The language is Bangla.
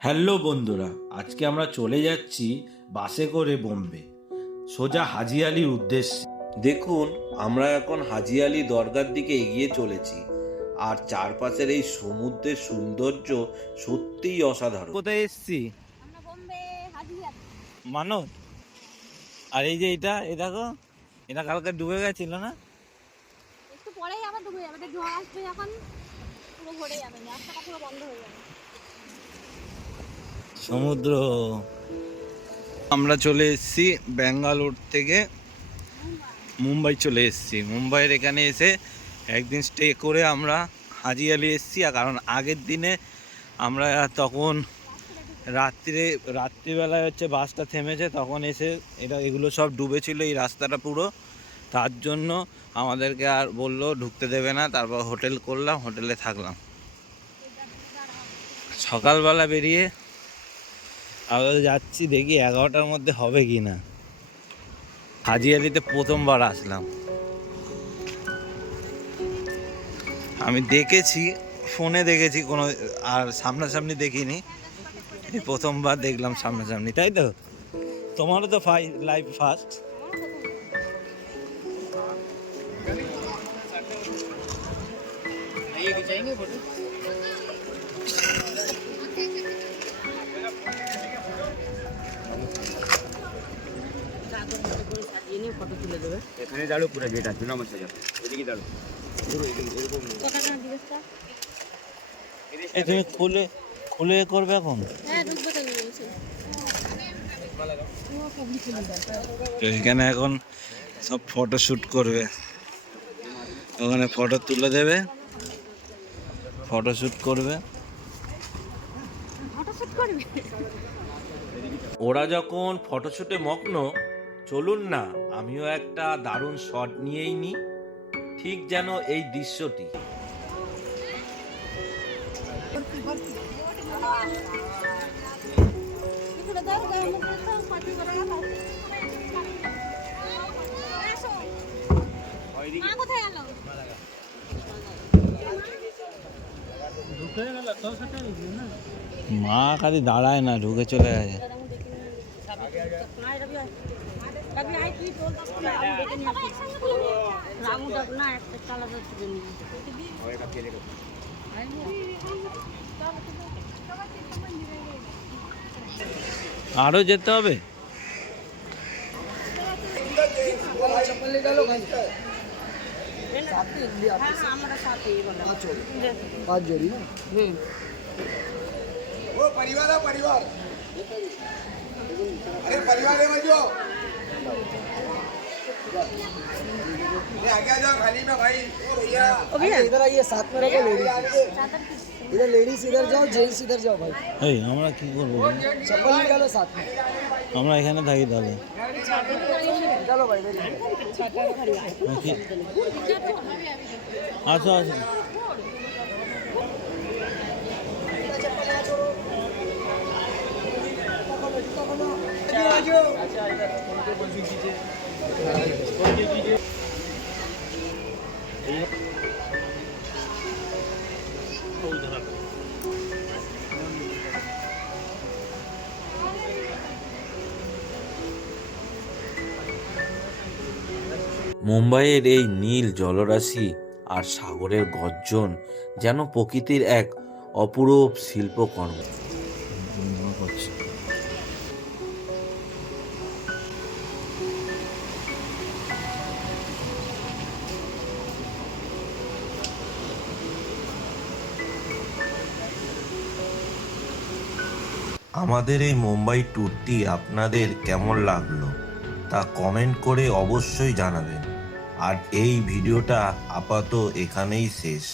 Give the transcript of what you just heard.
হ্যালো বন্ধুরা, আজকে আমরা চলে যাচ্ছি বাসে করে বোম্বে, সোজা হাজি আলির উদ্দেশ্যে। দেখুন, আমরা এখন হাজি আলি দরগার দিকে এগিয়ে চলেছি, আর চারপাশের এই সমুদ্রের সৌন্দর্য সত্যিই অসাধারণ। কোথায় এসছি? আমরা বোম্বে হাজিয়ালি। মানব, আর এই যে এই দেখো, এটা কালকে ডুবে গেছিল না? একটু পরেই আবার ডুবে যাবে, ঝড় আসবে যখন পুরো ভরে যাবে, রাস্তাটা পুরো বন্ধ হয়ে যাবে। সমুদ্র। আমরা চলে এসেছি ব্যাঙ্গালোর থেকে মুম্বাই চলে এসেছি। মুম্বাইয়ের এখানে এসে একদিন স্টে করে আমরা হাজি আলি এসেছি। আর কারণ আগের দিনে আমরা তখন রাত্রিবেলায় হচ্ছে বাসটা থেমেছে, তখন এসে এগুলো সব ডুবেছিল এই রাস্তাটা পুরো। তার জন্য আমাদেরকে আর বললো ঢুকতে দেবে না। তারপর হোটেল করলাম, হোটেলে থাকলাম। সকালবেলা বেরিয়ে আবার যাচ্ছি, দেখি 11টার মধ্যে হবে কি না। হাজি আলিতে প্রথমবার আসলাম। আমি দেখেছি, ফোনে দেখেছি কোনো, আর সামনাসামনি দেখিনি। এই প্রথমবার দেখলাম সামনাসামনি, তাই তো? তোমারও তো লাইফ ফার্স্ট। এখানে দাঁড়ো, পুরো গেট আছে না আমার সাথে, এদিকে দাঁড়ো, পুরো এরকম। তুমি খুলে খুলে করবে এখন? হ্যাঁ, ঢুকবে তো বলছে। তো এখানে এখন সব ফটো শ্যুট করবে, ওখানে ফটো তুলে দেবে, ফটো শ্যুট করবে। ফটোশুট করবে। ওরা যখন ফটোশ্যুটে মগ্ন, চলুন না আমিও একটা দারুণ শট নিয়েই নিই, ঠিক যেন এই দৃশ্যটি। কিছুটা দাও, দাও মুখে তো পাটি করে রাখো। আসো। মা কোথায় গেল? মা খালি দাঁড়ায় না, ঢুকে চলে গেছে। कभी आई थी बोल दो ना, हम देखे नहीं रामू तक ना एक काला तो चुके नहीं होएगा खेलेगा। আরো যেতে হবে? चप्पल निकालो भाई। हाँ हमारा साथ ही बोला 5 जोड़ी ना। वो परिवार है, परिवार। अरे परिवार है मजो। ये आगे आ जाओ खाली में भाई। ओ भैया। इधर आइए, साथ में रखो लेडीज। इधर लेडीज इधर जाओ, जेंट्स इधर जाओ भाई। এই আমরা কি করবো? चप्पल निकालो साथ में। আমরা এখানে থাকি তাহলে। निकालो भाई इधर। নাকি? আসো আসো। মুম্বাইয়ের এই নীল জলরাশি আর সাগরের গর্জন যেন প্রকৃতির এক অপরূপ শিল্পকর্ম। আমাদের এই মুম্বাই ট্যুরটি আপনাদের কেমন লাগলো তা কমেন্ট করে অবশ্যই জানাবেন। আর এই ভিডিওটা আপাতত এখানেই শেষ।